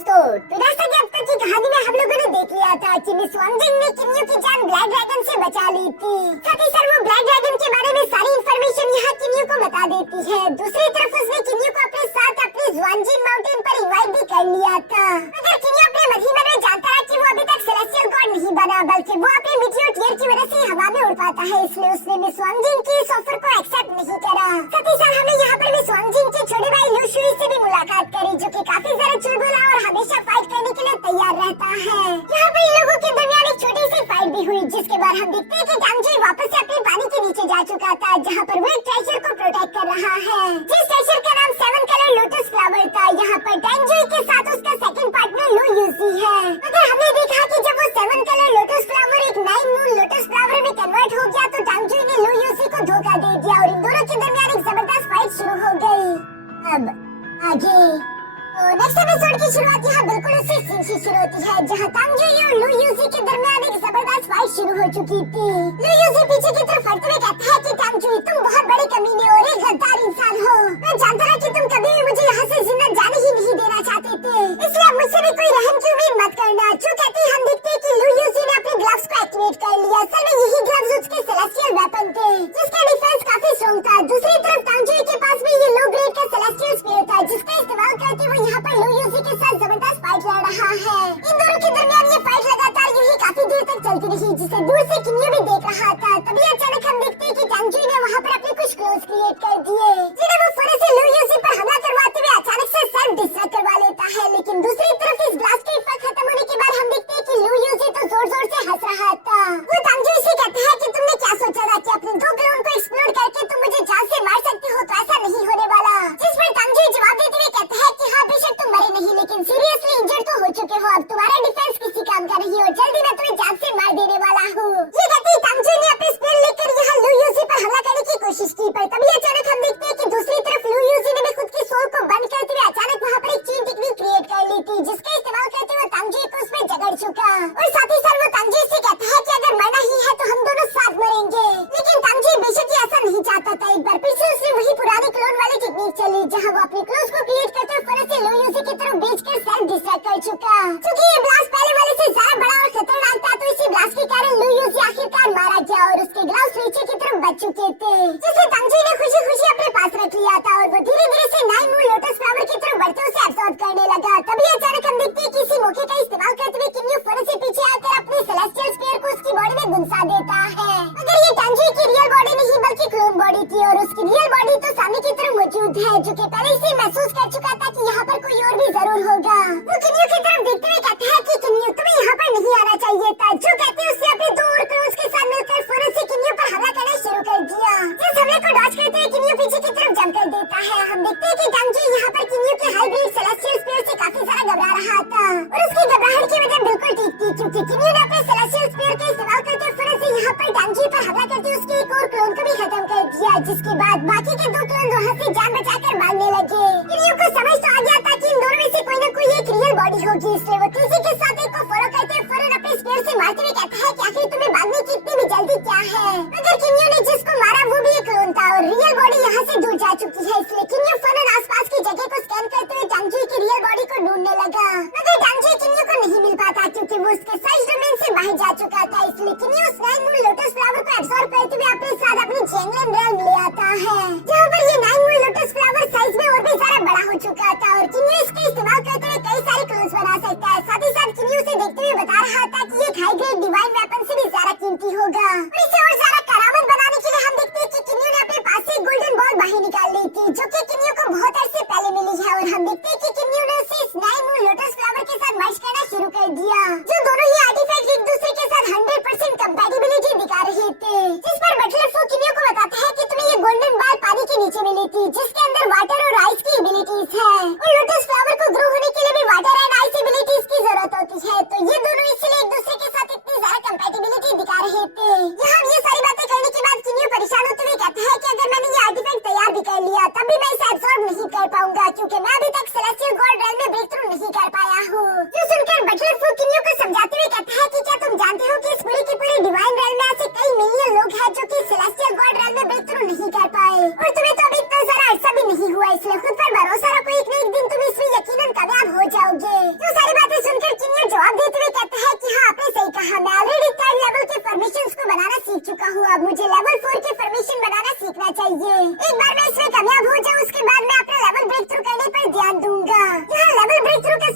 दोस्तों, तो जैसा कि अब तक की कहानी में हम लोगों ने देख लिया था कि मिस वांगजिंग ने किन्यू की जान ब्लैक ड्रैगन से बचा ली थी। साथ ही सर वो ब्लैक ड्रैगन के बारे में सारी इन्फॉर्मेशन यहाँ किन्यू को बता देती है। दूसरी तरफ उसने किन्यू को अपने साथ अपनी ज़्वांजिन माउंटेन पर इनवाइट भी कर लिया था। मगर किन्यू अपने मन ही मन में जानता है कि वो अभी तक सेलेस्टियल गॉड नहीं बना, बल्कि वो अपने मीटियोर टीयर की वजह से हवा में उड़ पाता है, इसलिए उसने मिस वांगजिंग की इस ऑफर को एक्सेप्ट नहीं करा। साथ ही साथ हमें यहाँ पर मिस वांगजिंग के छोटे भाई लू शुई से भी मुलाकात करी, जो कि काफी ज्यादा चुलबुला और हमेशा फाइट करने के लिए तैयार रहता है। यहाँ पर इन लोगों के दरमियान एक छोटी सी फाइट भी हुई, जिसके बाद हम देखते हैं कि टांगजुई वापस से अपने पानी के नीचे जा चुका था, जहाँ पर वो एक ट्रेजर को प्रोटेक्ट कर रहा है, जिस ट्रेजर का नाम 7 कलर लोटस फ्लावर था। यहाँ पर टांगजुई के साथ उसका सेकंड पार्टनर लू यूजी है। मगर हमने देखा कि जब वो 7 कलर लोटस फ्लावर एक 9 मून लोटस फ्लावर में कन्वर्ट हो गया, तो टांगजुई ने लू यूजी को धोखा दे दिया और इन दोनों के दरमियान एक जबरदस्त फाइट शुरू हो गई। अब आगे नेक्स्ट एपिसोड की शुरुआत यहाँ बिल्कुल उसी सीन से शुरू होती है, जहाँ टांगजुई और लू यूजी के दरमियान एक जबरदस्त फाइट शुरू हो चुकी थी। लू यूजी पीछे की तरफ हटते हुए कहता है कि टांगजुई, तुम बहुत बड़े कमीने और एक गद्दार इंसान हो। मैं जानता था कि तुम कभी भी मुझे यहाँ से जिंदा जाने ही नहीं देना चाहते थे, इसलिए मुझसे भी कोई रहम की उम्मीद मत करना। जो कहती हम देखते हैं कि लू यूजी ने अपने ग्लव्स को एक्टिवेट कर लिया। असल में यही ग्लव्स उसके सेलेस्टियल वेपन थे, जिसका डिफेंस काफी स्ट्रॉन्ग था। दूसरी तरफ टांगजुई के पास भी ये लो ग्रेड का सेलेस्टियल स्पीयर था, जिसका इस्तेमाल करके वो यहाँ पर लू यूजी के साथ जबरदस्त फाइट लड़ रहा है। इन दोनों के दरमियान ये फाइट लगातार यही काफी देर तक चलती रही, जिसे दूर से किन्यू भी देख रहा था। तभी अचानक हम देखते हैं कि टांगजुई ने वहाँ पर अपने कुछ क्लोज क्रिएट कर दिए, जिन्हें वो फौरन से लू यूजी पर हमला करवाते हुए अचानक से सेल्फ डिस्ट्रक्ट करवा लेता है। लेकिन दूसरी तरफ इस ब्लास्ट का इफेक्ट खत्म होने के बाद हम देखते हैं कि लू यूजी तो जोर जोर से हंस रहा था। वो टांगजुई से कहता है कि तुमने क्या सोचा था कि अपने 2 क्लोन को एक्सप्लोड करके तुम मुझे जान से मार सकते हो, तो ऐसा नहीं होने वाला। जिस पर टांगजुई जवाब देते हुए कहता है कि हाँ बेशक तुम मरे नहीं, लेकिन सीरियसली इंजर्ड तो हो चुके हो। अब तुम्हारा डिफेंस किसी काम का नहीं हो, जल्दी मैं तुम्हें जान से मार देने वाला हूँ। ये कहते ही टांगजुई ने अपने स्पेयर लेकर यहाँ लू यूजी पर हमला करने की कोशिश की, पर तभी अचानक हम देखते हैं कि दूसरी तरफ लू यूजी ने भी खुद की सोल को बंद करते हुए अचानक वहाँ पर एक चेन टेक्निक क्रिएट कर ली थी, जिसका इस्तेमाल करते हुए टांगजुई को उसमें जकड़ चुका। और साथ ही साथ वो टांगजुई से कहता है कि अगर मरना ही है तो हम दोनों साथ मरेंगे। लेकिन टांगजुई बेशक ही ऐसा नहीं चाहता था। एक बार फिर से उसने वही पुरानी क्लोन वाली टेक्निक चली, जहाँ वो अपने क्लोन्स को क्रिएट करते हुए फौरन से लू यूजी की तरफ भेजकर सेल्फ डिस्ट्रैक्ट कर चुका। क्योंकि ये ब्लास्ट पहले वाले से ज्यादा बड़ा और खतरनाक था, तो इसी ब्लास्ट के कारण लू यूजी आखिरकार मारा गया और उसके ग्लव्स नीचे की तरफ बच चुके थे, जिसे टांगजुई ने खुशी खुशी अपने पास रख लिया था। और वो धीरे धीरे से 9 मून लोटस फ्लावर की तरफ बढ़ते उसे एब्सॉर्ब करने लगा। तभी अचानक हम देखते हैं कि इसी मौके का इस्तेमाल करते हुए किन्यू फौरन से पीछे आकर अपने सेलेस्टियल स्फीयर को उसकी बॉडी में घुसा देता है। मगर ये टांगजुई की रियल बॉडी नहीं बल्कि क्लोन बॉडी थी, और उसकी रियल बॉडी तो सामने की तरफ मौजूद है, जो कि पहले से महसूस कर चुका था कि यहाँ पर कोई और भी जरूर होगा। वो किन्यू की तरफ देखते हुए कहता है कि किन्यू तुम्हें यहाँ पर नहीं आना चाहिए था। जो कहते हैं उसने अपने 2 और क्लोन्स के साथ मिलकर फौरन से किन्यू पर हमला करना शुरू कर दिया। इस हमले को डॉज करते हुए किन्यू पीछे की तरफ जंप कर देता है। हम देखते हैं कि टांगजुई यहाँ पर किन्यू के हाइब्रिड सेलेस्टियल स्पीयर से काफी ज्यादा घबरा रहा था, और उसकी घबराहट की वजह बिल्कुल ठीक थी, क्योंकि किन्यू ने अपने सेलेस्टियल स्पीयर का इस्तेमाल करके फौरन से यहाँ पर टांगजुई पर हमला करके उसके एक और क्लोन को भी खत्म कर दिया, जिसके बाद बाकी के 2 क्लोन वहाँ से जान बचाकर भागने लगे। किन्यू को समझ तो आ गया था कि इन दोनों में से कोई न कोई एक रियल बॉडी होगी, इसलिए वो किसी के साथ एक को फॉलो करते फौरन अपने स्पीयर से मारते हुए कहता है कि आखिर तुम्हें भागने की इतनी भी जल्दी क्या है। मगर किन्यू ने जिसको मारा वो भी एक क्लोन था और रियल बॉडी यहाँ से दूर जा चुकी है, इसलिए किन्यू फौरन आसपास की जगह को स्कैन करते हुए टांगजुई की रियल बॉडी को ढूंढने लगा। मगर टांगजुई किन्यू को नहीं मिल पाता, क्योंकि वो उसके सर्च डोमेन से बाहर जा चुका था। इसलिए किन्यू उस 9 मून लोटस फ्लावर को एब्सॉर्ब करते हुए अपने साथ अपनी जंगलन realm ले आता है, जहाँ पर ये 9 मून लोटस फ्लावर साइज में और भी ज्यादा बड़ा हो चुका था, और किन्यू इसका इस्तेमाल करते हुए कई सारे क्लोन्स बना सकता है। साथ ही साथ किन्यू से देखते हुए बता रहा था कि ये हाई ग्रेड डिवाइन वेपन से भी ज्यादा कीमती होगा, और इसे और ज्यादा करामत बनाने के लिए हम देखते हैं कि किन्यू ने अपने पास से गोल्डन बॉल बाहर निकाल ली थी, जो कि किन्यू को बहुत अरसे पहले मिली है। और हम देखते हैं कि किन्यू ने उसे इस 9 मून लोटस फ्लावर के साथ मर्ज करना शुरू कर दिया, जो दोनों ही आर्टिफैक्ट एक दूसरे के साथ 100% कंपैटिबिलिटी दिखा रहे थे। जिस पर बटलर फू किन्यू को बताता है कि तुम्हें ये गोल्डन बॉल पानी के नीचे मिली थी, जिसके अंदर वाटर और आइस की एबिलिटीज है, और लोटस फ्लावर को ग्रो होने के लिए भी वाटर एंड आइस एबिलिटीज की जरूरत होती है। तो ये दोनों इसलिए एक दूसरे के साथ इतनी ज्यादा कंपैटिबिलिटी दिखा रहे थे। यहाँ ये सारी बातें करने के बाद किन्यू परेशान होते हुए कहता है कि अगर मैंने ये आर्टिफैक्ट तैयार भी कर लिया तब भी मैं इसे एब्सॉर्ब नहीं कर पाऊंगा, क्योंकि मैं अभी तक सेलेस्टियल गॉड रेल्म में ब्रेक थ्रू नहीं कर पाया हूँ। जो सुनकर बटलर फू किन्यू को समझाते हुए कहता है कि क्या तुम जानते हो कि इस पूरी की पूरी डिवाइन रेल्म में ऐसे कई मिलियन लोग हैं जो कि सेलेस्टियल गॉड रेल्म में ब्रेक थ्रू नहीं कर पाए, और तुम्हें तो अभी इतना सारा अरसा भी नहीं हुआ, इसलिए खुद पर भरोसा रखो, एक न एक दिन तुम इसमें यकीनन कामयाब हो जाओगे।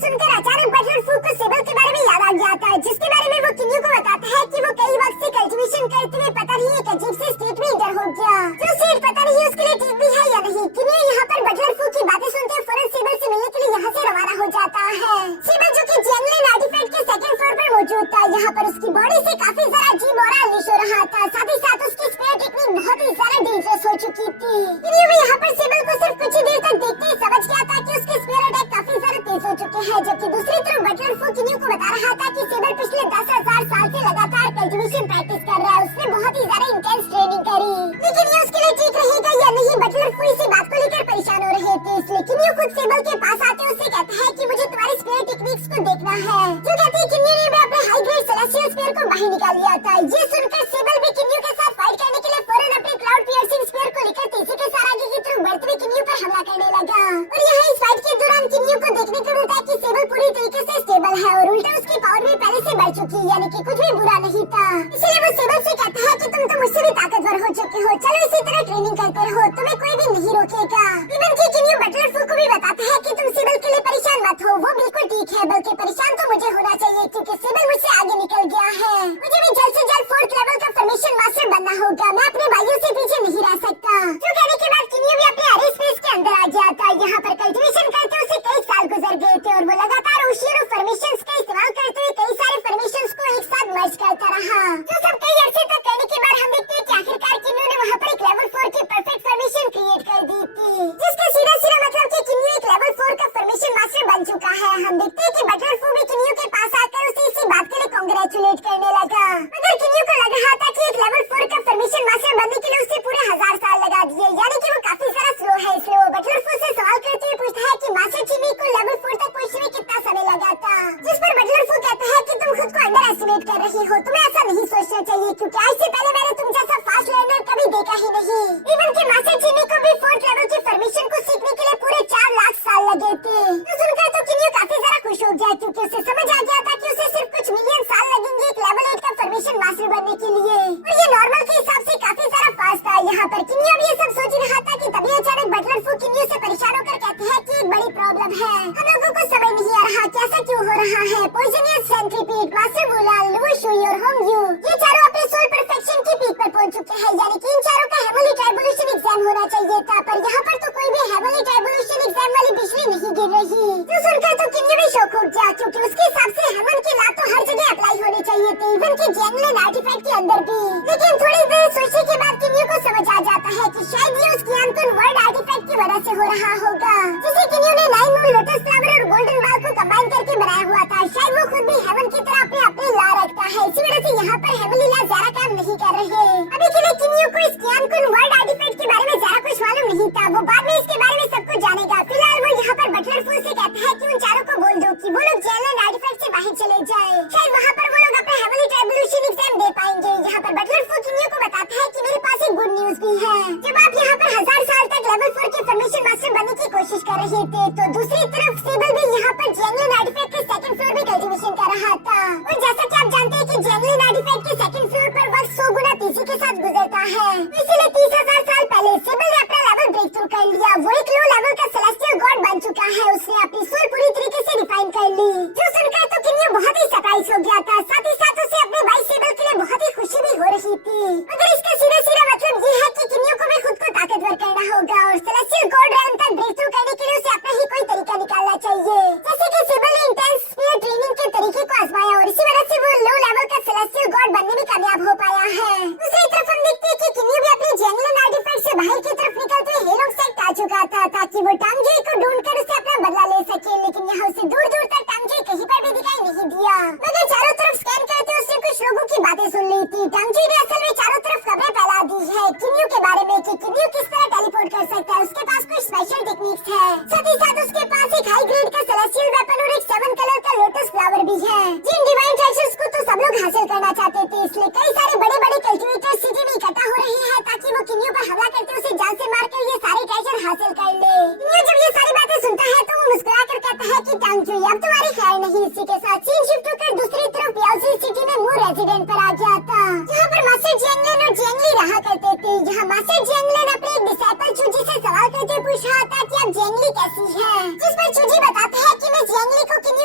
सुनकर अचानक बटलर फू को सेबल के बारे में याद आ गया था, जिसके बारे में वो किन्यू को बताता है कि वो कई वक्त से कल्टीवेशन करते हुए पता नहीं एक अजीब से स्टेट में इंटर हो गया, जो स्टेट पता नहीं उसके लिए ठीक भी है या नहीं। किन्यू यहाँ पर बटलर फू की बातें सुनते हुए फौरन सेबल से मिलने के लिए यहाँ से रवाना हो जाता है। सेबल जो कि जैंगलिन आर्टिफैक्ट के सेकंड फ्लोर पर मौजूद था, यहाँ पर उसकी बॉडी से काफी ज्यादा अजीब और अनलिश हो रहा था, साथ ही साथ उसकी स्पेयर टेक्निक बहुत ही ज्यादा डेंजरस हो चुकी थी। किन्यू भी यहाँ पर सेबल को सिर्फ कुछ ही देर तक देखते ही समझ गया था कि उसके स्पेयर अटैक काफी ज्यादा तेज हो चुके हैं, जबकि दूसरी तरफ बटलर फू किन्यू को बता रहा था कि सेबल पिछले 10,000 साल से लगातार कल्टीवेशन प्रैक्टिस कर रहा है, उसने बहुत ही ज्यादा इंटेंस ट्रेनिंग करी, लेकिन ये उसके लिए ठीक रहेगा या नहीं। बटलर फू इसी बात को लेकर परेशान हो रहे थे, इसलिए किन्यू खुद सेबल के पास आते उससे कहता है कि मुझे तुम्हारी स्पेयर टेक्निक्स को देखना है, जो कहती है किन्यू ने अपने हाई ग्रेड सेलेस्टियल स्पेयर को बाहर निकाल लिया था। ये सुनकर सेबल भी किन्यू के साथ फाइट करने के लिए फौरन अपने क्लाउड पियर्सिंग स्पेयर को लेकर तेजी के साथ आगे की तरफ बढ़ते हुए किन्यू पर हमला करने लगा। और यहाँ इस फाइट के दौरान किन्यू को देखने को मिलता है कि सेबल पूरी तरीके से स्टेबल है और उल्टा उसकी पावर भी पहले से बढ़ चुकी है, यानी कि कुछ भी बुरा नहीं था। इसलिए वो सेबल से कहता है कि तुम तो मुझसे भी ताकतवर हो चुके हो, चलो इसी तरह ट्रेनिंग करते रहो, तुम्हें कोई भी नहीं रोकेगा। इवन कि किन्यू बटलर फू को भी बताता है कि तुम सेबल के लिए परेशान मत हो, वो बिल्कुल ठीक है, बल्कि परेशान तो मुझे होना चाहिए क्योंकि सेबल मुझसे आगे निकल गया है। मुझे भी जल्द से जल्द 4th लेवल का फॉर्मेशन मास्टर बनना होगा, मैं अपने भाइयों से पीछे नहीं रह सकता। जो कहने के बाद किन्यू भी अपने एरे स्पेस के अंदर आ गया था। यहाँ पर कल्टीवेशन करते उसे कई साल गुजर गए थे और वो लगातार ओशियरो फॉर्मेशंस का इस्तेमाल करते हुए कई सारे फॉर्मेशंस को एक साथ मर्ज करता रहा, जो सब कई अरसे तक करने के बाद हम देखते हैं कि आखिरकार किन्यू ने वहाँ पर एक लेवल 4 की परफेक्ट फॉर्मेशन क्रिएट कर दी थी, जिसका सीधा सीधा मतलब कि किन्यू एक लेवल 4 का फॉर्मेशन मास्टर बन चुका है। हम देखते हैं कि बटलर फू भी किन्यू के पास आकर उसे इसी बात के लिए कांग्रेचुलेट करने लगा, मगर किन्यू को लग रहा था कि एक लेवल 4 का फॉर्मेशन मास्टर बनने के लिए उसे पूरे 1000 साल लगा दिए, यानी कि वो काफी ज्यादा स्लो है। इसलिए वो बटलर फू से सवाल करते हुए पूछता है कि मास्टर चिमी को लेवल 4 तक पहुंचने में कितना समय लगा था, जिस पर बटलर फू कहता है कि तुम खुद को अंडर एस्टिमेट कर रही हो, तुम्हें ऐसा नहीं सोचना चाहिए क्योंकि आज से पहले मैंने तुम जैसा फास्ट लर्नर कभी देखा ही नहीं। इवन कि मास्टर चिमी को भी 4th लेवल की फॉर्मेशन को सीखने के लिए पूरे 4 लाख साल लगे थे। तो सुनकर तो किन्यू काफी ज्यादा खुश हो गया क्योंकि उसे समझ आ गया था कि उसे सिर्फ कुछ मिलियन साल लगेंगे एक लेवल 8 का फॉर्मेशन मास्टर बनने के लिए, और ये नॉर्मल के हिसाब से काफी ज्यादा फास्ट था। यहाँ पर किन्यू अब ये सब सोच रहा था कि तभी अचानक बटलर फू किन्यू से परेशान होकर कहते हैं कि एक बड़ी प्रॉब्लम है, हम लोगों को समझ नहीं आ रहा कि ऐसा क्यों हो रहा है। पॉइजनियस सेंट्रीपीड, मास्टर वुलाल, लुवोशु और होंगयू, ये चारों अपने सोल परफेक्शन की पीक पर पहुंच चुके हैं, यानी कि इन चारों का हेवनली ट्राइबुलेशन एग्जाम होना चाहिए था, पर यहाँ पर तो कोई भी हेवनली ट्राइबुलेशन एग्जाम वाली बिजली नहीं गिर रही। तो सुनकर तो किन्यू भी शौक हो गया क्योंकि उसके हिसाब से हेवन की ला तो हर जगह अप्लाई होनी चाहिए थी, इवन कि जैंगलिन आर्टिफैक्ट के अंदर भी। लेकिन थोड़ी देर सोचने के बाद किन्यू को समझ आ जाता है कि शायद ये उसकी आंतन वर्ड आर्टिफैक्ट की वजह से हो रहा होगा, जिसे किन्यू ने 9 मून लोटस फ्लावर और गोल्डन बाल को कंबाइन करके बनाया हुआ था। शायद वो खुद भी हेवन की तरह अपने ला रखता है, इसी वजह से यहाँ पर हेवनली ला ज्यादा काम नहीं कर रहे। अभी के लिए किन्यू को इस क्यानकुन वर्ड आर्टिफैक्ट के बारे में ज्यादा कुछ मालूम नहीं था, वो बाद में इसके बारे में सब कुछ जानेगा। फिलहाल वो यहाँ पर बटलर फू से कहता है कि उन चारों को बोल दो कि वो लोग जैंगलिन आर्टिफैक्ट से बाहर चले जाए, शायद वहाँ पर वो लोग अपना हेवनली ट्राइबुलेशन एग्जाम दे पाएंगे। यहाँ पर बटलर फू किन्यू को बताता है कि मेरे पास एक गुड न्यूज भी है, जब आप यहाँ पर 1000 साल तक लेवल 4 के फॉर्मेशन मास्टर बनने की कोशिश कर रहे थे, तो दूसरी तरफ सेबल भी यहाँ पर जैंगलिन आर्टिफैक्ट के सेकंड फ्लोर में कल्टीवेशन कर रहा था, और जैसा कि आप जानते हैं कि जैंगलिन आर्टिफैक्ट के सेकंड फ्लोर पर वक्त 100 गुना तेजी के साथ गुजरता है, इसलिए 30,000 साल पहले सेबल ने अपना लेवल ब्रेक थ्रू कर लिया। वो एक लो लेवल का सेलेस्टियल गॉड बन चुका है, उसने अपनी सोल पूरी तरीके से डिफाइन कर ली, जो सुनकर तो किन्यू बहुत ही सरप्राइज हो गया था, साथ ही साथ उसे अपने भाई सेबल के लिए बहुत ही खुशी भी हो रही थी। मगर इसका सीधा सीधा मतलब ये है कि किन्यू को भी खुद को ताकतवर करना होगा और सेलेस्टियल गॉड रेल्म तक ब्रेक थ्रू करने के लिए उसे अपना ही कोई तरीका निकालना चाहिए, जैसे कि सेबल ने इंटेंस स्पीड ट्रेनिंग के तरीके को आजमाया और इसी वजह से वो लो लेवल का सेलेस्टियल गॉड बनने में कामयाब हो पाया है। दूसरी तरफ हम देखते हैं कि किन्यू भी अपनी जैंगलिन आर्टिफैक्ट से बाहर की तरफ निकलते हुए हेलोंग सेक्ट आ चुका था ताकि वो टांगजुई को ढूंढकर उसे अपना बदला ले सके, लेकिन यहाँ उसे दूर दूर तक टांगजुई कहीं पर भी दिखाई नहीं दिया, मगर चारों तरफ स्कैन करते उसने कुछ लोगों की बातें सुन ली थी। टांगजुई ने असल में चारों तरफ खबरें फैला दी है किन्यू के बारे में कि किन्यू किस तरह टेलीपोर्ट कर सकता है, उसके पास कुछ स्पेशल टेक्निक्स है, साथ ही साथ उसके पास एक हाई ग्रेड का सेलेस्टियल वेपन और एक 7 कलर का लोटस फ्लावर भी है, जिन डिवाइन ट्रेजर्स को तो सब लोग हासिल करना चाहते थे, इसलिए कई सारे बड़े बड़े कल्टीवेटर सिटी में इकट्ठा हो रहे हैं ताकि वो किन्यू पर हमला करके उसे जान से मारकर ये सारे ट्रेजर हासिल कर ले। किन्यू जब ये सारी बातें सुनता है तो वो मुस्कुरा कर कहता है कि टांगजुई अब तुम्हारी खैर नहीं। इसी के साथ सीन शिफ्ट होकर दूसरी तरफ याओजी सिटी में मूर रेजिडेंट पर आ गया था, जहाँ पर मास्टर जैंगलिन और जैंगली रहा करते थे। यहाँ मास्टर जैंगलिन अपने एक डिसाइपल चूजी से सवाल करते पूछ रहा था कि अब जैंगली कैसी है, जिस पर चूजी बताता है कि मैं जैंगली को किन्यू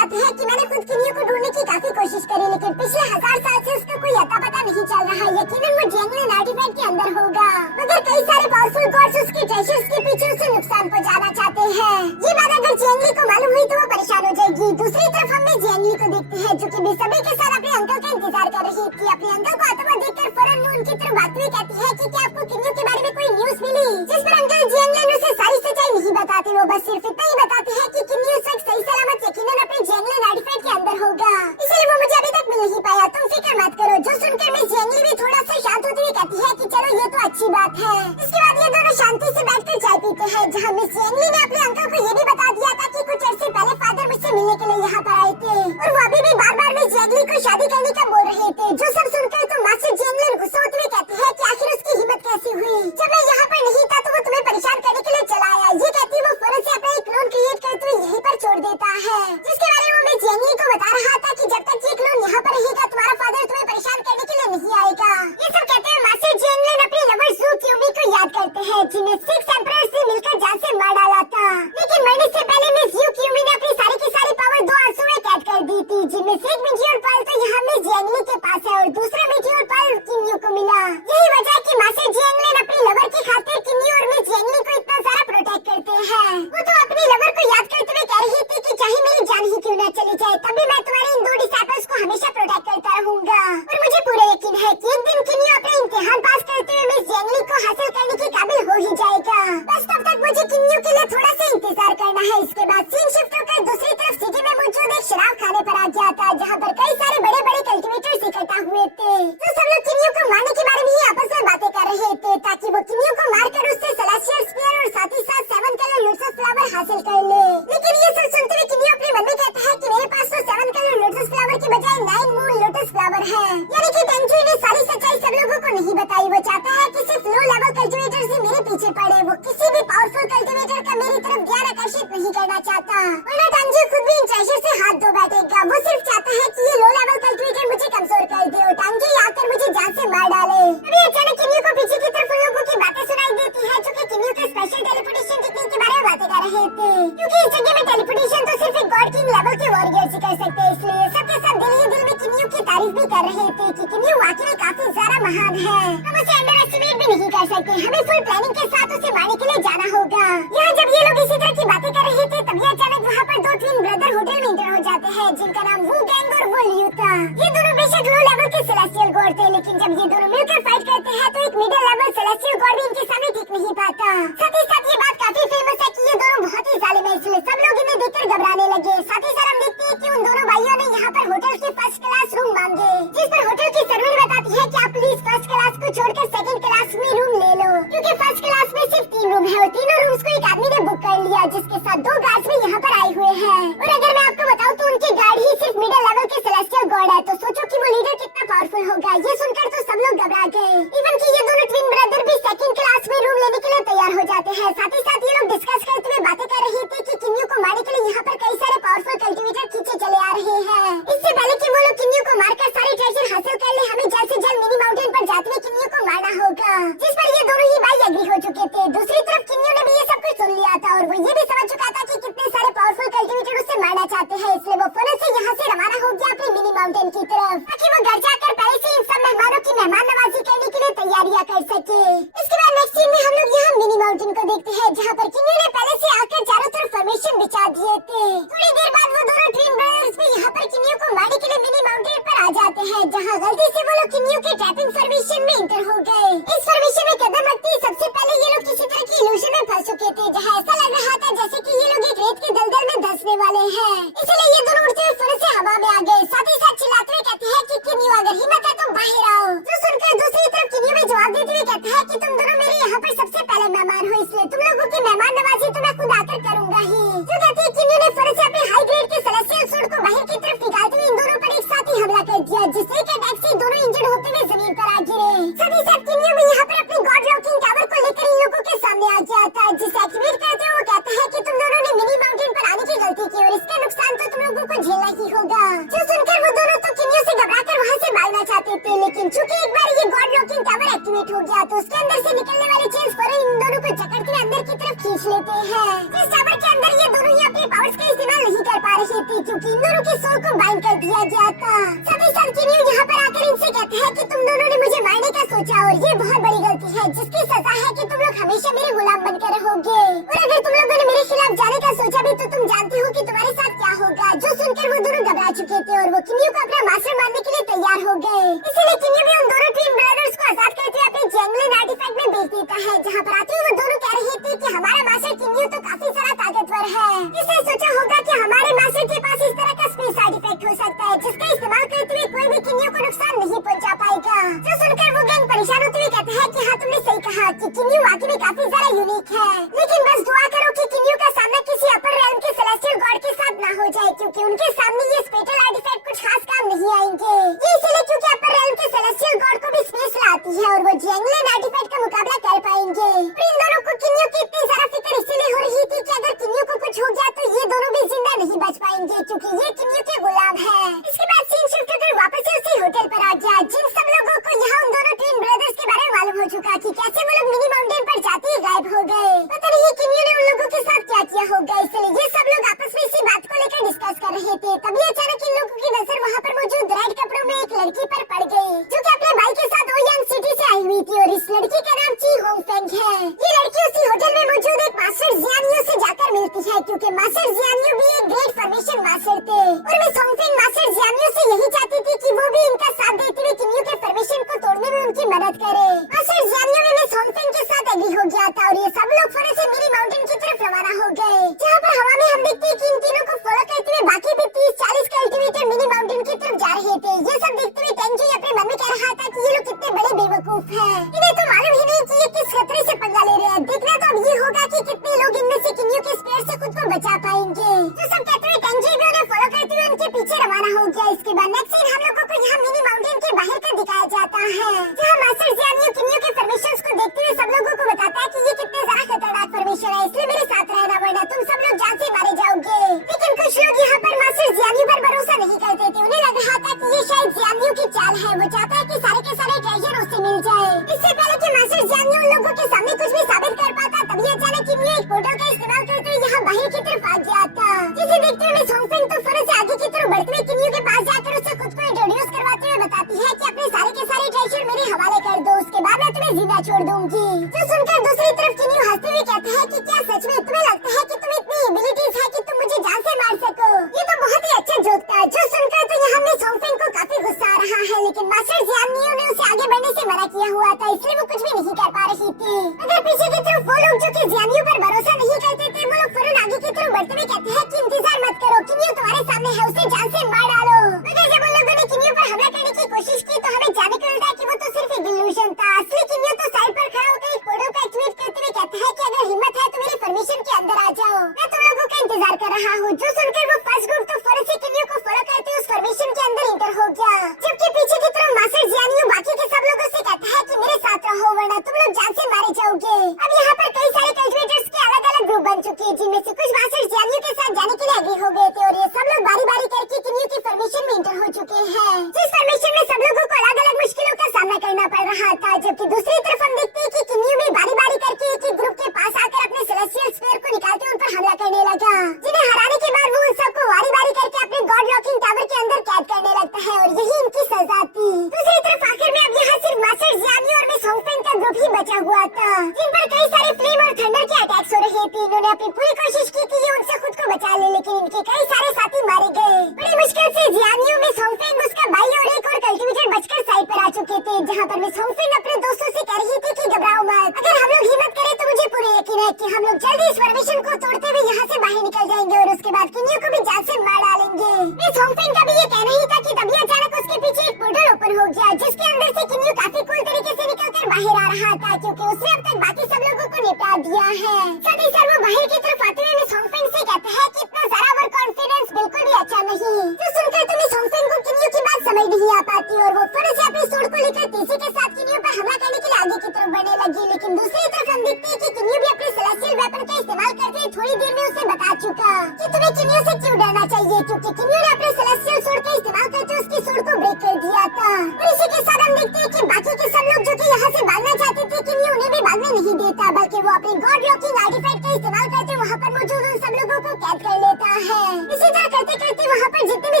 बताते हैं कि मैंने खुद किन्यू को ढूंढने की काफी कोशिश करी, लेकिन पिछले 1000 साल से उसका कोई अता पता नहीं चल रहा। यकीनन वो जंगल आर्टिफैक्ट के अंदर होगा, मगर कई सारे पावरफुल गॉड्स उसके ट्रेजर्स के पीछे उसे नुकसान पहुंचाना चाहते हैं। ये बात अगर जेंगली को मालूम हुई तो वो परेशान हो जाएगी। दूसरी तरफ हम जेंगली को देखते हैं जो कि बेसब्री के साथ अपने अंकल का इंतजार कर रही थी। अपने अंकल को आता हुआ देखकर फौरन वो उनकी तरफ भागती हुई कहती है कि क्या आपको किन्यू के बारे में कोई न्यूज़ मिली? जिस पर अंकल जेंगलन उसे सारी सच्चाई नहीं बताते, वो बस सिर्फ इतना ही बताते हैं कि किन्यू इस वक्त सही सलामत यकीनन अपने जेंगलन आर्टिफैक्ट के अंदर होगा, इसलिए वो मुझे अभी तक मिल नहीं पाया। तुम फिक्र मत करो। जो सुनकर मिस जेंगली भी थोड़ा सा शांत होती हुई कहती है कि चलो ये तो अच्छी बात है। इसके बाद ये दोनों शांति से बैठकर चाय पीते हैं, जहाँ मिस जेंगली ने अपने अंकल को ये भी बता दिया था कि कुछ अर्से पहले फादर मुझसे मिलने के लिए यहाँ पर आए थे और वो अभी भी बार बार मिस जेंगली को शादी करने का बोल रहे थे। जो सब सुनकर तो मास्टर जेंगलन गुस्सा होते हुए कहती है कि आखिर उसकी हिम्मत कैसी हुई? जब मैं यहाँ पर नहीं था तो वो तुम्हें परेशान करने के लिए चला आया। ये कहती वो फौरन से अपना एक क्लोन क्रिएट करते हुए यहीं पर छोड़ देता है, जिसके बारे में मैं जेंगली को बता रहा था कि जब तक ये क्लोन यहाँ पर रहेगा तुम्हारा फादर तुम्हें परेशान करने के लिए नहीं आएगा। ये सब कहते हुए मास्टर जेंगलन अपनी लवर ज़ू क्यूमी को याद करते हैं, जिन्हें 6 एम्परर्स से मिलकर जान से मार डाला था, लेकिन मरने से पहले मिस ज़ू क्यूमी ने अपनी सारी की सारी पावर 2 आंसू में कैद कर दी थी, जिनमें से एक मीटियोर पर्ल तो यहाँ मिस जेंगली के पास है और दूसरा मीटियोर पर्ल किन्यू को मिला। यही वजह है कि मास्टर जेंगलन अपनी लवर की खातिर किन्यू और मिस जेंगली को इतना सारा प्रोटेक्ट करते हैं। वो तो अपनी लवर को याद करते हुए कह रही थी कि चाहे मेरी जान ही क्यों न चली जाए तभी मैं तुम्हारे इन 2 डिसाइपल्स को हमेशा प्रोटेक्ट करता रहूंगा। और मुझे पूरा यकीन है कि एक दिन किन्यू अपने इम्तिहान पास करते हुए मिस जेंगली को हासिल करने के काबिल हो ही जाएगा। बस तब तक मुझे किन्यू के लिए थोड़ा सा इंतजार करना है। इसके बाद सीन शिफ्ट होकर दूसरी तरफ सिटी में मौजूद एक शराब खाने पर आ गया था, जहाँ पर कई सारे बड़े बड़े कल्टिवेटर्स इकट्ठा हुए थे। तो सब लोग किन्यू को मारने के बारे में ही आपस में बातें कर रहे थे ताकि वो किन्यू को मारकर उससे सेलेस्टियल स्फीयर और साथ ही साथ 7 कलर लोटस फ्लावर हासिल कर ले। लेकिन ये सब सुनते हुए किन्यू अपने मन में कहता है कि मेरे पास तो 7 कलर लोटस फ्लावर की बजाय 9 मून लोटस फ्लावर है। यानी कि टेंचुई ने सारी सच्चाई सब लोगों को नहीं बताई। वो चाहता है कि सिर्फ लो लेवल कल्टिवेटर से मेरे पीछे पड़े, वो किसी भी पावरफुल कल्टिवेटर का मेरी तरफ ध्यान आकर्षित नहीं करना चाहता, वरना टांजी खुद भी इन ट्रेजर से हाथ धो बैठेगा। वो सिर्फ चाहता है कि ये लो लेवल कल्टिवेटर मुझे कमजोर कर दे और टांजी आकर मुझे जान से मार डाले। अभी अचानक किन्यू को पीछे की तरफ उन लोगों की बातें सुनाई देती है जो कि किन्यू के स्पेशल टेलीपोर्टेशन टेक्निक के बारे में बातें कर रहे थे, क्योंकि इस जगह में टेलीपोर्टेशन तो सिर्फ एक गॉड किंग लेवल के वॉरियर्स ही कर सकते हैं। इसलिए सबके सब दिल ही दिल में किन्यू की तारीफ भी कर रहे थे कि किन्यू वाकई में काफी ज्यादा महान है, हम उसे अंडर एस्टिमेट भी नहीं कर सकते, हमें फुल प्लानिंग के साथ उसे मारने के लिए जाना होगा। यहाँ जब ये लोग इसी तरह की बातें कर रहे थे तभी अचानक वहाँ पर 2 ट्विन ब्रदर होटल में इंटर हो जाते हैं, जिनका नाम वू गैंग और वो लियू था। ये दोनों बेशक लो लेवल के सेलेस्टियल गॉड थे, लेकिन जब ये दोनों मिलकर फाइट करते हैं तो एक मिडिल लेवल सेलेस्टियल गॉड भी इनके सामने टिक नहीं पाता। साथ ही साथ ये बात काफी फेमस है कि ये दोनों बहुत ही जालिम है, इसलिए सब लोग इन्हें देखकर घबराने लगे। साथ ही साथ हम देखते हैं कि उन दोनों भाइयों ने यहाँ पर होटल के फर्स्ट क्लास रूम मांगे, जिस पर होटल की सर्वर बताती है कि आप प्लीज फर्स्ट क्लास को छोड़कर सेकंड क्लास में रूम ले लो, क्योंकि फर्स्ट क्लास में सिर्फ 3 रूम है और तीनों रूम्स को एक आदमी ने बुक कर लिया, जिसके साथ 2 गार्ड्स भी यहाँ पर आए हुए हैं। और अगर मैं आपको बताऊँ तो उनके गार्ड ही सिर्फ मिडिल लेवल के सेलेस्टियल गॉड है, तो सोचो कि वो लीडर कितना पावरफुल होगा। ये सुनकर तो सब लोग घबरा गए, इवन कि ये दोनों ट्विन ब्रदर भी सेकंड क्लास में रूम लेने के लिए तैयार हो जाते हैं। साथ ही साथ ये लोग डिस्कस करते हुए बातें कर रहे थे कि किन्यू को मारने के लिए यहाँ पर कई सारे पावरफुल कल्टिवेटर खींचे चले आ रहे हैं। इससे पहले कि वो लोग किन्यू को मारकर सारे ट्रेजर हासिल कर ले, हमें जल्द से जल्द मिनी माउंटेन पर जाते हुए किन्यू को मारना होगा, जिस पर ये दोनों ही भाई एग्री हो चुके थे। दूसरी तरफ किन्यू ने भी ये सब कुछ सुन लिया था और वो ये भी समझ चुका था कि कितने सारे पावरफुल कल्टिवेटर उससे मारना चाहते हैं, इसलिए वो फौरन से यहाँ से रवाना हो गया अपनी मिनी माउंटेन की तरफ, ताकि वो घर जाकर पहले से इन सब मेहमानों की मेहमान नवाजी करने के लिए तैयारियां कर सके। इसके बाद नेक्स्ट सीन में हम लोग यहाँ मिनी माउंटेन को देखते हैं, जहाँ पर किन्यू ने पहले से आकर चारों तरफ फॉर्मेशन बिछा दिए थे। थोड़ी देर बाद वो दोनों ट्विन ब्रदर्स भी यहाँ पर किन्यू को मारने के लिए मिनी माउंटेन पर आ जाते हैं, जहाँ गलती से वो लोग किन्यू के ट्रैपिंग फॉर्मेशन में इंटर हो गए। इस फॉर्मेशन में कदम रखते ही सबसे पहले ये लोग किसी तरह की इल्यूजन में फंस चुके थे, जहाँ ऐसा लग रहा था जैसे कि ये लोग एक रेत के दलदल में धंसने वाले हैं। इसलिए ये दोनों उड़ते हुए फौरन से हवा में आ गए, साथ ही साथ चिल्लाते हुए कहते हैं कि किन्यू अगर हिम्मत है तो बाहर आओ। जो सुनकर दूसरी तरफ किन्यू में जवाब देते हुए कहता है कि तुम दोनों मेरे यहाँ पर सबसे पहले मेहमान हो, इसलिए तुम लोगों की मेहमान नवाजी तो मैं खुद आकर करूंगा ही। जो कहती है किन्यू ने फौरन से अपने हाई ग्रेड के सेलेस्टियल सूट को बाहर की तरफ निकालते हुए इन दोनों पर एक साथ ही हमला कर दिया, जिससे एक अटैक से दोनों इंजर्ड होते हुए जमीन पर आ गिरे। साथ ही साथ किन्यू भी यहाँ पर अपनी गॉड लॉकिंग टावर को लेकर इन लोगों के सामने आ गया था, जिसे एक्टिवेट करते हुए वो कहता है कि तुम दोनों ने मिनी माउंटेन पर आने की गलती की और इसका नुकसान तो तुम लोगों को झेलना ही होगा। जो सुनकर वो दोनों तो किन्यू से घबराकर वहाँ से भागना चाहते थे, लेकिन चूंकि एक बार ये गॉड लॉकिंग टावर एक्टिवेट हो गया तो उसके अंदर से निकलने वाले चेन्स फौरन इन दोनों को जकड़ते हुए अंदर की तरफ खींच लेते हैं। इस टावर के अंदर ये दोनों ही अपने पावर्स का इस्तेमाल नहीं कर पा रहे थे, क्योंकि इन दोनों की सोल को बाइंड कर दिया गया था। साथ ही साथ किन्यू यहाँ पर आकर इनसे कहता है कि तुम दोनों ने मुझे मारने का सोचा और ये बहुत बड़ी गलती है, जिसकी सजा है कि तुम लोग हमेशा मेरे गुलाम बनकर रहोगे। और अगर तुम लोगों ने मेरे खिलाफ जाने का सोचा भी तो तुम जानते हो कि तुम्हारे साथ क्या होगा। जो सुनकर वो दोनों घबरा चुके थे और वो किन्यू को अपना मास्टर मानने के लिए तैयार हो गए। इसीलिए किन्यू भी उन दोनों ट्विन ब्रदर्स को आजाद करते हुए अपने जंगली आर्टिफैक्ट में भेज देता है, जहाँ पर आते हुए वो दोनों कह रहे थे कि हमारा मास्टर किन्यू तो काफी सारा ताकतवर है। इसने सोचा होगा कि हमारे मास्टर के पास इस तरह का स्पेस आर्टिफैक्ट हो सकता है जिसका इस्तेमाल करते हुए कोई भी किन्यू को नुकसान नहीं पहुंचा पाएगा। जो सुनकर वो गैंग परेशान होते हुए कहता है कि हाँ तुमने सही कहा कि किन्यू वाकई में काफी ज्यादा यूनिक है, लेकिन बस दुआ करो कि किन्यू का सामना किसी अपर रेलम के सेलेस्टियल गॉड के साथ ना हो जाए, क्योंकि उनके सामने ये स्पेशल आर्टिफैक्ट कुछ खास काम नहीं आएंगे। ये इसलिए क्योंकि अपर रेलम के सेलेस्टियल गॉड को भी स्पेस लाती है और वो जंगली आर्टिफैक्ट का मुकाबला कर पाएंगे। इन दोनों को किन्यू की इतनी सारा फिक्र इसलिए हो रही थी कि अगर किन्यू को कुछ हो गया तो ये दोनों भी जिंदा नहीं बच पाएंगे, क्योंकि ये किन्यू के गुलाम है। इसके बाद सीन शिफ्ट होकर वापस से उसी होटल पर आ गया। जिन सब लोगों को यहाँ उन दोनों ट्विन ब्रदर्स के बारे में मालूम हो चुका कि कैसे वो लोग मिनी माउंटेन पर जाते ही गायब हो गए। पता नहीं किन्यू ने उन लोगों के साथ क्या किया होगा, इसलिए ये सब लोग आपस में इसी बात को लेकर डिस्कस कर रहे थे। तभी अचानक इन लोगों की नजर वहाँ पर मौजूद रेड कपड़ों में एक लड़की पर पड़ गई, जो कि अपने भाई के साथ ओयांग सिटी से आई हुई थी और इस लड़की का नाम ची होंगफेंग है। ये लड़की उसी होटल में मौजूद एक मास्टर जियानियो से जाकर मिलती है, क्योंकि मास्टर जियानियो भी एक ग्रेट फॉर्मेशन मास्टर थे और मिस होंगफेंग मास्टर जियानियो से यही चाहती थी कि वो भी इनका साथ देते हुए किन्यू के फॉर्मेशन को तोड़ने में उनकी मदद करे। मास्टर जियानियो भी मिस होंगफेंग के साथ एग्री हो गया था और ये सब लोग फौरन से मिनी माउंटेन की तरफ रवाना हो गए, जहाँ पर हवा में हम देखते हैं कि इन तीनों को फॉलो करते हुए बाकी भी 30-40 कल्टीवेटर मिनी माउंटेन की तरफ जा रहे थे। ये सब देखते हुए टेंजी अपने मन में कह रहा था कि ये लोग कितने बड़े बेवकूफ हैं, इन्हें तो मालूम ही नहीं कि ये किस खतरे से पंगा ले रहे हैं। देखना तो अब ये होगा कि कितने लोग इनमें से किन्यू के स्पेयर से खुद को बचा पाएंगे। जो सब कहते हुए टेंजी भी उन्हें फॉलो करते हुए उनके पीछे रवाना हो गया। इसके बाद नेक्स्ट सीन हम लोगों को यहाँ मिनी माउंटेन के बाहर का दिखाया जाता है, जहाँ मास्टर जियानियो किन्यू के फॉर्मेशंस को देखते हुए सब लोगों को बताता है कि ये कितने ज्यादा खतरनाक फॉर्मेशन है, इसलिए मेरे साथ रहना वरना तुम सब लोग जान से मारे जाओगे। लेकिन कुछ लोग यहाँ पर मास्टर जियानियो पर भरोसा नहीं करते थे। उन्हें लग रहा था कि ये शायद जियानियो की चाल है, वो चाहता है कि सारे के सारे ट्रेजर उससे मिल जाए। इससे पहले कि मास्टर जियानियो उन लोगों के सामने कुछ भी साबित कर पाता, तभी अचानक किन्यू एक पोर्टल का इस्तेमाल करते हुए यहाँ बाहर की तरफ आ गया था, जिसे देखते हुए मिस होंगफेंग तो फौरन से आगे की तरफ बढ़ते हुए किन्यू के पास जाकर उससे खुद को इंट्रोड्यूस करवाते हुए बताती है कि अपने सारे के सारे ट्रेजर मेरे हवाले कर दो, उसके बाद मैं तुम्हें जिंदा छोड़ दूंगी। जो सुनकर दूसरी तरफ किन्यू हंसते हुए कहता है कि क्या सच में तुम्हें लगता है कि तुम इतनी एबिलिटीज है कि तुम मुझे जान से मार सको। ये तो बहुत ही अच्छा जोक था। जो सुनकर तो यहाँ मिस होंगफेंग को काफी गुस्सा आ रहा है, लेकिन मास्टर जियानियो ने उसे आगे बढ़ने से मना किया हुआ था, इसलिए वो कुछ भी नहीं कर पा रही थी। अगर पीछे की तरफ वो लोग जो कि जियानियो पर भरोसा नहीं करते थे, वो लोग फौरन आगे की तरफ बढ़ते हुए कहते हैं कि इंतजार मत करो, किन्यू तुम्हारे सामने है, उसे जान से मार डालो। मगर जब उन लोगों ने किन्यू पर हमला करने की कोशिश की तो हमें जाने को मिलता है कि वो तो सिर्फ एक इल्यूजन था। असली किन्यू तो साइड पर खड़ा होकर एक पोर्टल को एक्टिवेट करते हुए कहता है कि अगर हिम्मत है तो मेरे फॉर्मेशन के अंदर आ जाओ, मैं तुम लोगों का इंतजार कर रहा हूँ। जो सुनकर वो फर्स्ट ग्रुप तो फौरन से किन्यू को फॉलो करते उस फॉर्मेशन के अंदर इंटर हो गया, जबकि पीछे की तरफ मास्टर जियानियो बाकी के सब लोगों से कहता है कि मेरे साथ रहो वरना तुम लोग जान से मारे जाओगे। अब यहाँ पर कई सारे कल्टिवेटर्स के अलग अलग ग्रुप बन चुके हैं, जिनमें से कुछ मास्टर जियानियो के साथ जाने के लिए एग्री हो गए थे और ये सब लोग बारी बारी करके किन्यू की फॉर्मेशन में इंटर हो चुके हैं। जिस फॉर्मेशन में सब लोगों को अलग अलग मुश्किलों का सामना करना पड़ रहा था, जबकि दूसरी तरफ हम देखते हैं कि किन्यू भी बारी बारी करके एक एक ग्रुप के पास आकर अपने सेलेस्टियल स्फीयर को निकालते उन पर हमला करने लगा, जिन्हें हराने के बाद वो उन सबको बारी बारी करके अपने गॉड लॉकिंग टावर के अंदर कैद करने लगता है और यही इनकी सजा थी। दूसरी तरफ आखिर में अब यहाँ सिर्फ मास्टर जियानियो और मिस होंगफेंग का ग्रुप ही बचा हुआ था, जिन पर कई सारे फ्लेम और थंडर के अटैक्स हो रहे थे। इन्होंने अपनी पूरी कोशिश की कि ये उनसे खुद को बचा ले, लेकिन इनके कई सारे साथी मारे गए। बड़ी मुश्किल से जियानियो, मिस होंगफेंग, उसका भाई और एक और कल्टिवेटर बचकर साइड पर आ चुके थे, जहाँ पर मिस होंगफेंग अपने दोस्तों से कह रही थी कि घबराओ मत, अगर हम लोग हिम्मत करें तो मुझे पूरा यकीन है कि हम लोग जल्दी इस फॉर्मेशन को तोड़ते हुए यहाँ से बाहर निकल जाएंगे और उसके बाद किन्यू को भी जान से मार डालेंगे। मिस होंगफेंग का भी ये कहना ही था कि तभी अचानक उसके पीछे एक पोर्टल ओपन हो गया, जिसके अंदर से किन्यू काफी कूल तरीके से निकलकर बाहर आ रहा था, क्योंकि उसने अब तक बाकी सब लोगों को निपटा दिया है। साथ ही साथ वो बाहर की तरफ आते हुए मिस होंगफेंग से कहता है कि इतना जरा ओवर कॉन्फिडेंस बिल्कुल भी अच्छा नहीं। जो सुनकर तो मिस होंगफेंग को किन्यू की बात समझ नहीं आ पाती और वो फौरन से अपनी सूंड को लेकर तेजी के साथ किन्यू पर हमला करने के लिए आगे की तरफ बढ़ने लगी, लेकिन दूसरी तरफ हम देखते हैं कि किन्यू भी अपने सेलेस्टियल वेपन का इस्तेमाल करते हुए थोड़ी देर में उसे बता चुका कि तुम्हें किन्यू से क्यों डरना चाहिए, क्योंकि किन्यू ने अपने सेलेस्टियल सूंड का इस्तेमाल करके उसकी सूंड को ब्रेक कर दिया था। और इसी के साथ हम देखते हैं कि बाकी के सब लोग जो कि यहाँ से भागना चाहते थे, किन्यू उन्हें भी भागने नहीं देता, बल्कि वो अपने गॉड लॉकिंग आर्टिफैक्ट का इस्तेमाल करते वहाँ पर मौजूद उन सब लोगों को कैद कर लेता चुका है। इसी तरह करते करते वहाँ पर जितने भी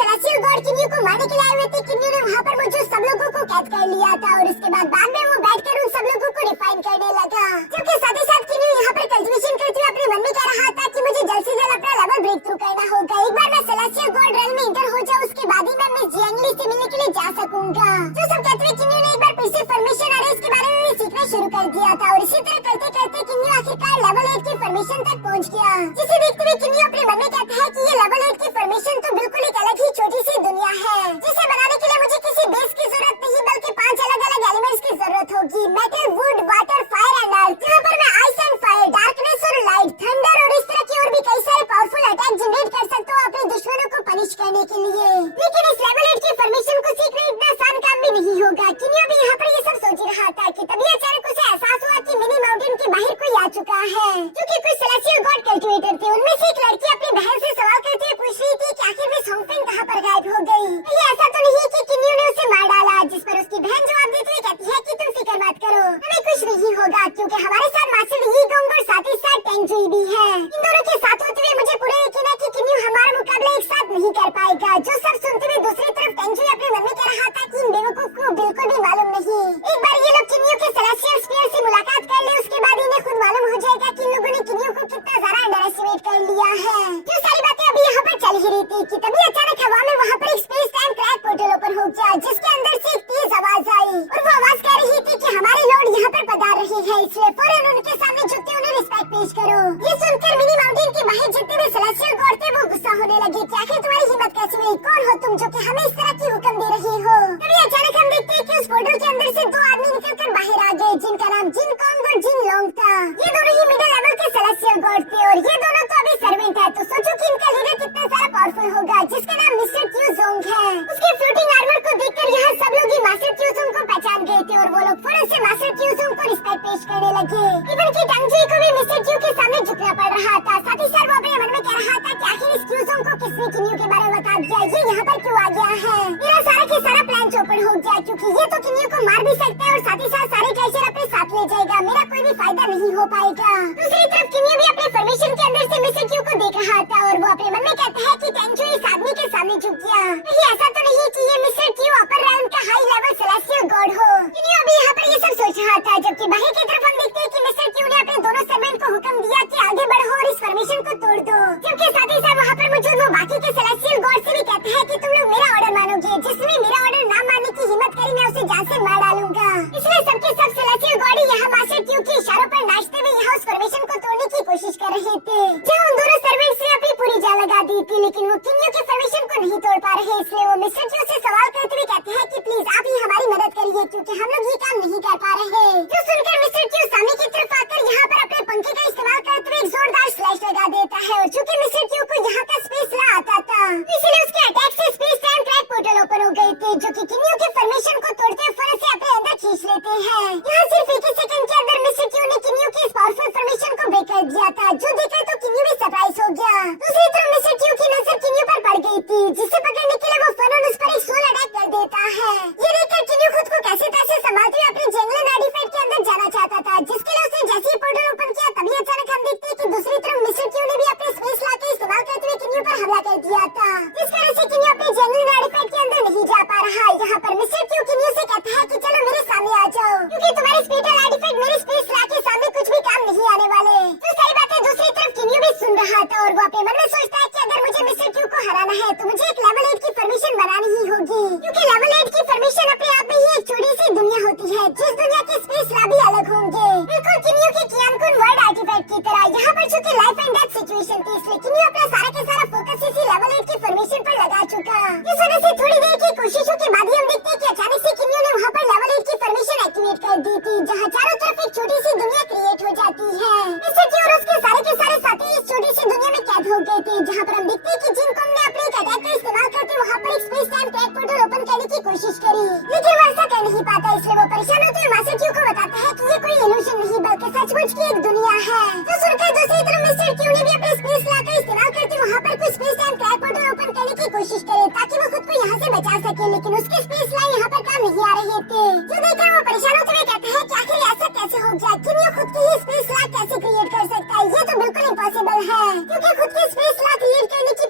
सेलेस्टियल गॉड किन्यू को मारने के लिए आए हुए थे, किन्यू ने वहाँ पर मौजूद सब लोगों को कैद कर लिया था और उसके बाद में वो बैठकर उन सब लोगों को रिफाइन करने लगा। जबकि साथ ही साथ किन्यू यहाँ पर कल्टिवेशन करते हुए अपने मन में कह रहा था कि मुझे जल्द से जल्द अपना लेवल ब्रेक थ्रू करना होगा। एक बार मैं सेलेस्टियल गॉड रेल में इंटर हो जाऊँ, उसके बाद ही मैं मिस जियांगली से मिलने के लिए जा सकूंगा। जो सब कहते हुए किन्यू ने एक बार फिर से फॉर्मेशन अरेस्ट के बारे में भी सीखना शुरू कर दिया था और इसी तरह करते करते किन्यू आखिरकार लेवल 8 की फॉर्मेशन तक पहुँच गया। जिसे देखते हुए किन्यू अपने मन में कहता है कि ये लेवल 8 की फॉर्मेशन तो बिल्कुल एक अलग ही छोटी सी दुनिया है, जिसे बनाने के लिए मुझे किसी बेस की जरूरत नहीं बल्कि 5 अलग अलग एलिमेंट्स की जरूरत होगी, metal, would, water, fire and earth, जहाँ पर मैं आइस एंड फायर, डार्कनेस और लाइट, थंडर और इस तरह की और भी कई सारे पावरफुल अटैक जनरेट कर सकता हूँ अपने दुश्मनों को पनिश करने के लिए। लेकिन इस लेवल 8 की फॉर्मेशन को सीखना इतना आसान काम भी नहीं होगा। किन्यू भी यहाँ पर ये सब सोच रहा था कि तभी अचानक उसे एहसास हुआ कि मिनी माउंटेन के बाहर कोई आ चुका है, जो कि कुछ सेलेस्टियल गॉड कल्टिवेटर थे। उनमें से एक लड़की अपनी बहन से सवाल करते हुए पूछ रही थी कि आखिर मिस होंगफेंग कहाँ पर गायब हो गई। ये ऐसा तो नहीं कि किन्यू ने उसे मार डाला, जिस पर उसकी बहन जवाब देते हुए कहती है कि तुम फिक्र मत करो, हमें कुछ नहीं होगा क्योंकि हमारे साथ मास्टर यी गोंग और साथ ही साथ टेंग जुई भी है। इन दोनों के साथ होते हुए मुझे पूरा यकीन है कि किन्यू हमारा मुकाबला एक साथ नहीं कर पाएगा। जो सब सुनते हुए दूसरी तरफ टेंग जुई अपने मन में कह रहा था कि इन बेवकूफ को बिल्कुल भी मालूम नहीं। एक बार ये लोग किन्यू के सेलेस्टियल स्फीयर से मुलाकात कर ले, उसके बाद इन्हें खुद मालूम हो जाएगा कि इन लोगों ने किन्यू को कितना ज्यादा अंडर एस्टिमेट कर लिया है। जो सारी बातें अभी यहाँ पर चल ही रही थी कि तभी अचानक हवा में वहाँ पर एक space time crack portal open हो गया, जिसके अंदर से एक तेज आवाज आई और वो आवाज कह रही थी कि हमारे लॉर्ड यहाँ पर पधार रहे हैं, इसलिए फौरन उनके सामने झुकते उन्हें रिस्पेक्ट पेश करो। ये सुनकर मिनी माउंटेन के बाहर जितने भी सेलेस्टियल गॉड थे वो गुस्सा होने लगे कि आखिर तुम्हारी हिम्मत कैसे हुई, कौन हो तुम जो कि हमें इस तरह की हुक्म दे रही हो। तभी अचानक हम देखते हैं कि उस पोर्टल के अंदर से 2 आदमी निकलकर बाहर आ गए, जिनका नाम जिन कोंग और जिन लोंग था। ये दोनों ही मिडिल लेवल के सेलेस्टियल गॉड थे और ये दोनों तो अभी सर्वेंट है, तो सोचो कि इनका लीडर कितना सारा पावरफुल होगा, जिसका नाम मिस्टर क्यू जोंग है। उसके फ्लोटिंग आर्मर को देखकर यहाँ सब लोग ही मास्टर क्यू जोंग को पहचान गए थे और वो लोग फौरन से मास्टर क्यू जोंग को रिस्पेक्ट पेश करने लगे। इवन की टेंग जुई को भी मिस्टर क्यू के सामने झुकना पड़ रहा था। साथ ही साथ वो अपने मन में कह रहा था कि आखिर इस क्यू जोंग को किसने किन्यू के बारे में बता दिया, ये यहाँ पर क्यों आ गया है। मेरा सारा के सारा प्लान चौपट हो गया क्योंकि ये तो किन्यू को मार भी सकता है और साथ ही साथ सारे ट्रेजर अपने साथ ले जाएगा, मेरा कोई भी फायदा नहीं हो पाएगा। दूसरी तरफ किन्यू भी अपने फॉर्मेशन के अंदर से मिस्टर क्यू को देख रहा था और वो अपने मन में कहता है कि टेंग जुई इस आदमी के सामने झुक गया, कहीं ऐसा तो नहीं कि ये मिस्टर क्यू अपर रेलम का हाई लेवल सेलेस्टियल गॉड हो। किन्यू अभी यहाँ पर ये सब सोच रहा था, जबकि बाहर की तरफ हम देखते हैं कि मिस्टर क्यू ने अपने दोनों सर्वेंट को हुक्म दिया कि आगे बढ़ो और इस फॉर्मेशन को तोड़ दो। जबकि साथ ही साथ वहाँ पर मौजूद वो बाकी के सेलेस्टियल गॉड से भी कहता है कि तुम लोग मेरा ऑर्डर मानोगे, जिसने मेरा ऑर्डर ना मानने की हिम्मत करी मैं उसे जान से मार डालूंगा। इसलिए सबके सब सेलेस्टियल गॉड यहाँ मास्टर क्यू के इशारों पर नाचते हुए यहाँ उस फॉर्मेशन को तोड़ने की कोशिश कर रहे थे, जहाँ उन दोनों सर्वेंट्स ने अपनी पूरी जान लगा दी थी, लेकिन वो किन्यू के फॉर्मेशन को नहीं तोड़ पा रहे। इसलिए वो मिस्टर क्यू से सवाल करते हुए कहते हैं कि प्लीज आप ही हमारी मदद करिए क्योंकि हम लोग ये काम नहीं कर पा रहे। जो सुनकर मिस्टर क्यू सामने की तरफ आकर यहाँ पर अपने पंखे का इस्तेमाल करते हुए एक जोरदार स्लैश लगा देता है और चूंकि मिस्टर क्यू को यहाँ का स्पेस ला आता था, इसलिए उसके अटैक से space time crack portal open हो गए थे, जो कि किन्यू के फॉर्मेशन को तोड़ते हुए फौरन से अपने अंदर खींच लेते हैं। यहाँ सिर्फ एक ही सेकंड के अंदर मिस्टर क्यू ने किन्यू की इस पावरफुल फॉर्मेशन को ब्रेक कर दिया था, जो देखकर तो किन्यू भी सरप्राइज हो गया। दूसरी तरफ मिस्टर क्यू की नजर किन्यू पर पड़ गई थी, जिसे पकड़ने के लिए वो फौरन उस पर एक सोल अटैक कर देता है। ये देखकर किन्यू खुद को कैसे तैसे संभालते हुए अपने जंगली आर्टिफैक्ट के अंदर जाना चाहता था, जिसके लिए उसने जैसे ही पोर्टल ओपन किया तभी अचानक हम देखते हैं कि दूसरी तरफ मिस्टर क्यू ने भी अपने स्पेस ला के इस्तेमाल करते हुए किन्यू पर हमला कर दिया था, जिस तरह से किन्यू अपने जंगली आर्टिफैक्ट के अंदर नहीं जा पा रहा। यहाँ पर मिस्टर क्यू किन्यू से कहता है कि चलो मेरे सामने आ जाओ, क्योंकि तुम्हारे स्पेशल आर्टिफैक्ट मेरे स्पेस ला के सामने कुछ भी काम नहीं आने वाले। तो सारी बातें दूसरी तरफ किन्यू भी सुन रहा था और वो अपने मन में सोचता है कि अगर मुझे मिस्टर क्यू को हराना है तो मुझे एक लेवल 8 की फॉर्मेशन बनानी ही होगी, क्योंकि लेवल 8 की फॉर्मेशन अपने आप में ही एक छोटी सी दुनिया होती है, जिस दुनिया के स्पेस ला भी अलग होंगे, बिल्कुल किन्यू के कियानकुन वर्ल्ड आर्टिफैक्ट की तरह। यहाँ पर चूंकि लाइफ एंड डेथ सिचुएशन थी, इसलिए किन्यू अपना सारा के सारा फोकस इसी लेवल 8 की फॉर्मेशन पर लगा चुका। इस वजह से थोड़ी देर की कोशिशों के बाद ही हम देखते हैं कि अचानक से किन्यू ने वहाँ पर लेवल 8 की फॉर्मेशन एक्टिवेट कर दी थी, जहाँ चारों तरफ एक छोटी सी दुनिया क्रिएट हो जाती है। मिस्टर क्यू और उसके सारे के सारे साथी इस छोटी सी दुनिया में कैद हो गए थे, जहाँ पर हम देखते हैं कि जिन कोंग ने अपने एक अटैक का इस्तेमाल करके वहाँ पर एक space time crack portal open करने की कोशिश करी, लेकिन वो ऐसा कर नहीं पाता। इसलिए वो परेशान होते हुए मास्टर क्यू को बताता है कि ये कोई इल्यूजन नहीं बल्कि सचमुच की एक दुनिया है। तो सुनकर दूसरी तरफ मिस्टर क्यू ने भी अपने स्पेस ला का इस्तेमाल करके वहाँ पर कुछ space time crack portal open करने की कोशिश करे ताकि वो खुद को यहाँ से बचा सके, लेकिन उसके स्पेस लाइन यहाँ पर काम नहीं आ रहे थे। जो देखकर वो परेशान होते हुए कहता है कि आखिर ऐसा कैसे हो गया, किन्यू खुद की ही स्पेस ला कैसे क्रिएट कर सकता है, ये तो बिल्कुल इम्पॉसिबल है, क्योंकि खुद की स्पेस ला क्रिएट करने की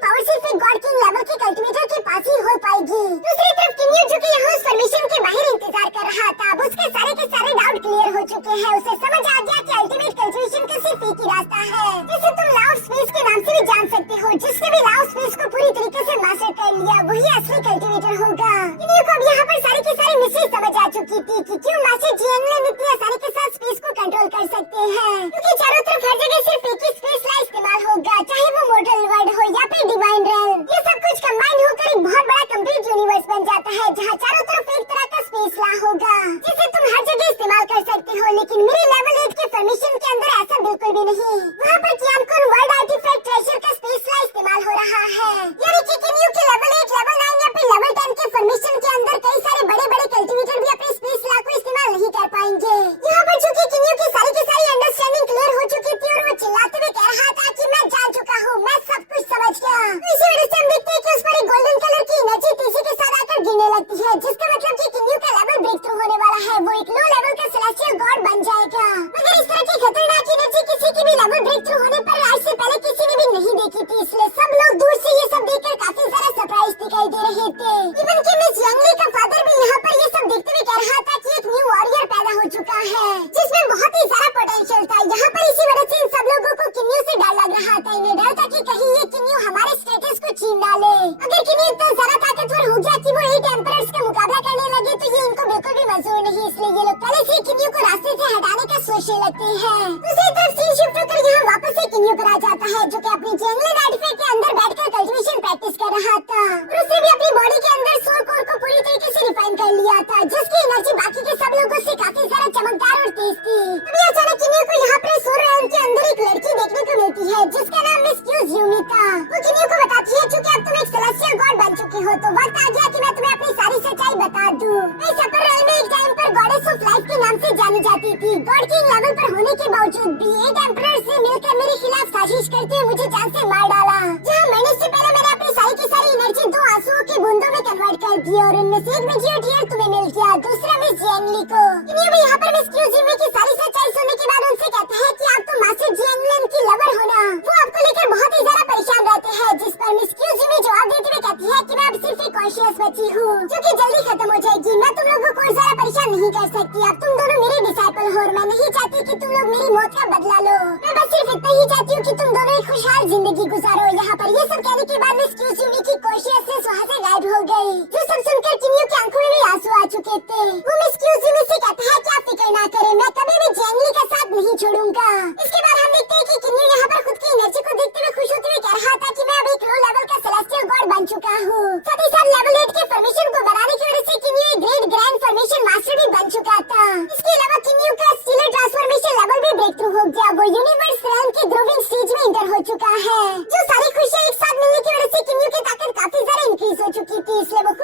पाएगी। दूसरी तरफ किन्यू जो कि यहाँ उस परमिशन के बाहर इंतजार कर रहा था, अब उसके सारे के सारे डाउट क्लियर हो चुके हैं। उसे समझ आ गया कि अल्टीमेट कंक्लूजन का सिर्फ एक ही रास्ता है, जिसे तुम लॉ ऑफ स्पेस के नाम से भी जान सकते हो। जिसने भी लॉ ऑफ स्पेस को पूरी तरीके से मास्टर कर लिया, वही असली कल्टिवेटर होगा। किन्यू को अब यहाँ पर सारी की सारी मिस्ट्री समझ आ चुकी थी कि क्यों मास्टर जियांगलिन इतनी आसानी के साथ स्पेस को कंट्रोल कर सकते हैं, क्योंकि चारों तरफ हर जगह सिर्फ एक ही स्पेस ला इस्तेमाल होगा, चाहे वो मोर्टल वर्ल्ड हो या फिर डिवाइन रेल्म। ये सब कुछ कंबाइन होकर एक बहुत बड़ा कंप्लीट यूनिवर्स बन जाता है, जहाँ चारों तरफ एक तरह का स्पेस ला होगा, जिसे तुम हर जगह इस्तेमाल कर सकते हो। लेकिन मेरे लेवल 8 के परमिशन के अंदर ऐसा बिल्कुल भी नहीं। वहाँ पर कियानकुन वर्ल्ड आर्टिफैक्ट ट्रेजर का स्पेस ला इस्तेमाल हो रहा है, यानी कि किन्यू के लेवल 8, लेवल 9 या फिर लेवल 10 के परमिशन के अंदर कई सारे बड़े बड़े कल्टिवेटर भी अपने स्पेस ला को इस्तेमाल नहीं कर पाएंगे। यहाँ पर चूंकि किन्यू की सारी अंडरस्टैंडिंग क्लियर हो चुकी थी और वो चिल्लाते हुए कह रहा था कि मैं जान चुका हूँ, मैं सब कुछ समझ गया। इसी वजह से हम देखते हैं कि उस पर एक गोल्डन कलर की एनर्जी तेजी के साथ आकर गिरने लगती है, जिसका मतलब कि किन्यू का लेवल ब्रेक थ्रू होने वाला है। वो एक लो लेवल का सेलेस्टियल गॉड बन जाएगा। मगर इस तरह की खतरनाक एनर्जी किसी की भी लेवल ब्रेक थ्रू होने पर आज से पहले किसी ने भी नहीं देखी थी, इसलिए सब लोग दूर से ये सब देखकर काफी सारा सरप्राइज दिखाई दे रहे थे। इवन कि मिस यांगली का फादर भी यहाँ पर ये सब देखते हुए कह रहा था कि एक न्यू वॉरियर पैदा हो चुका है, जिसमें बहुत ही सारा पोटेंशियल था। यहाँ पर इसी वजह से इन सब लोगों को किन्यू से डर लग रहा था। इन्हें डर था कि कहीं ये किन्यू हमारे स्टेटस को छीन डाले। अगर किन्यू इतना ज्यादा ताकतवर हो गया कि वो 8 एम्परर्स का मुकाबला करने लगे, तो ये इनको बिल्कुल भी मंजूर नहीं। इसलिए ये लोग पहले से किन्यू को रास्ते से हटाने का सोचने लगते हैं। दूसरी तरफ सीन शिफ्ट होकर यहाँ वापस से किन्यू पर आ जाता है, जो कि अपनी जियांगलिन आर्टिफैक्ट के अंदर बैठकर कल्टिवेशन प्रैक्टिस कर रहा था, और उसने भी अपनी बॉडी के अंदर सोल कोर को पूरी तरीके से रिफाइन कर लिया था, जिसकी एनर्जी बाकी के सब लोगों से काफी सारा चमकदार और तेज थी। अभी अचानक किन्यू को यहाँ पर सोल रेल्म के अंदर एक लड़की देखने को मिलती है, जिसका नाम मिस क्यूज़ था। वो किन्यू को बताती है क्योंकि अब तुम एक सेलेस्टियल गॉड बन चुके हो, तो वक्त आ गया कि मैं तुम्हें अपनी सारी सच्चाई बता दूं। इस अपर रेल में एक टाइम पर गॉडेस ऑफ लाइफ के नाम से जानी जाती थी। गॉड किंग लेवल पर होने के बावजूद भी 8 एम्परर्स ने मिलकर मेरे खिलाफ साजिश करते हुए मुझे जान से मार डाला। जहाँ मरने से पहले मैंने अपनी सारी की सारी एनर्जी 2 आंसुओं की बूंदों में कन्वर्ट कर दी, और उनमें से एक मेजियोटियर तुम्हें मिल गया, दूसरा मिस जियांगली को। किन्यू भी यहाँ पर मिस क्यूज़ की सारी सच्चाई सुनने के बाद उनसे कहता है कि आप तो मास्टर जियांगलिन की लवर हो ना। वो आपको लेकर बहुत ही ज्यादा परेशान रहते हैं, जिस पर मिस क्यूज़ जवाब देते हुए कहती है कि मैं अब सिर्फ एक कॉन्शियस बची हूँ, जो कि जल्दी खत्म हो जाएगी। मैं तुम लोगों को ज्यादा परेशान नहीं कर सकती। अब तुम दोनों मेरे डिसाइपल हो और मैं नहीं चाहती कि तुम लोग मेरी मौत का बदला लो। मैं बस सिर्फ इतना ही चाहती हूँ कि तुम दोनों एक खुशहाल जिंदगी गुजारो। यहाँ पर ये सब कहने के बाद मिस क्यूज़ की कॉन्शियसनेस वहाँ से गायब हो गई, जो सब सुनकर किन्यू की आंखों में भी आंसू आ चुके थे। वो मिस क्यूज़ से कहता है कि आप फिक्र ना करें, मैं कभी भी जियांगली का साथ नहीं छोड़ूंगा। इसके बाद हम देखते हैं कि किन्यू यहाँ पर खुद की एनर्जी को देखते हुए खुश होते हुए कह रहा था कि मैं अब एक लो लेवल का सेलेस्टियल गॉड बन चुका हूँ। साथ ही साथ लेवल 8 के फॉर्मेशन को बनाने की वजह से किन्यू एक ग्रेट ग्रैंड फॉर्मेशन मास्टर भी बन चुका था। इसके अलावा किन्यू का स्टीलर ट्रांसफॉर्मेशन लेवल भी ब्रेक थ्रू हो गया। वो यूनिवर्स रेल्म के ग्रोविंग स्टेज में इंटर हो चुका है, जो सारी खुशियाँ एक साथ मिलने की वजह से किन्यू की ताकत काफी ज्यादा इंक्रीज हो चुकी थी, इसलिए वो